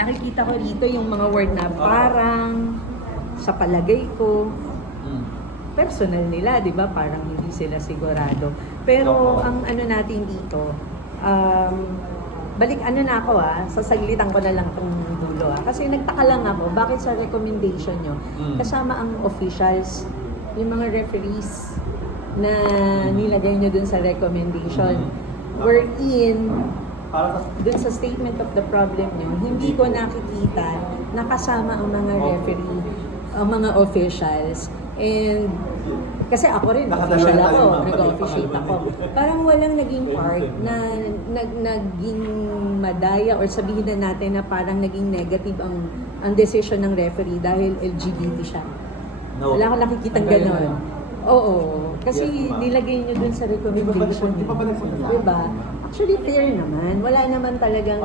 Nakikita ko rito yung mga word na parang, sa palagay ko, personal nila, di ba? Parang hindi sila sigurado. Pero ang ano natin dito, balik ano na ako sasaglitan ko na lang itong dulo Kasi nagtaka lang ako, bakit sa recommendation nyo, kasama ang officials, yung mga referees na nilagay nyo dun sa recommendation. Wherein, dun sa statement of the problem nyo, hindi ko nakikita nakasama ang mga referee, ang mga officials. And kasi ako rin, official ako, nag-officiate ako. Parang walang naging part na naging madaya or sabihin na natin na parang naging negative ang decision ng referee dahil LGBT siya. Wala akong nakikitang gano'n. Oo, kasi nilagay nyo dun sa recommendation. Diba? Actually, fair naman. Wala naman talagang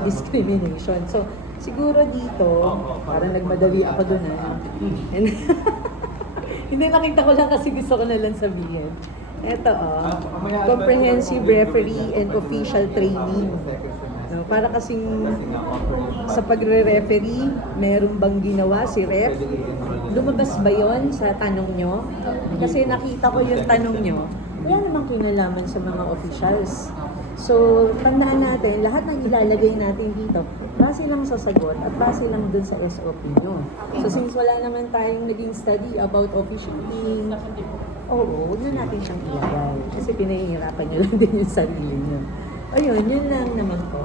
discrimination. So, siguro dito, parang nagmadali ako dun And, hindi, nakita ko lang kasi gusto ko na lang sabihin. Ito comprehensive referee and official training. No, para kasing sa pagre-referee, meron bang ginawa si ref? Lumabas ba yon sa tanong nyo? Kasi nakita ko yung tanong nyo, wala namang kinalaman sa mga officials. So, tandaan natin, lahat ng ilalagay natin dito, base lang sa sagot at base lang dun sa SOP nyo. So, since wala naman tayong naging study about officiating, huwag na natin siyang ilagay. Kasi pinahihirapan nyo lang din yung sarili nyo. Ayun, yun lang naman po.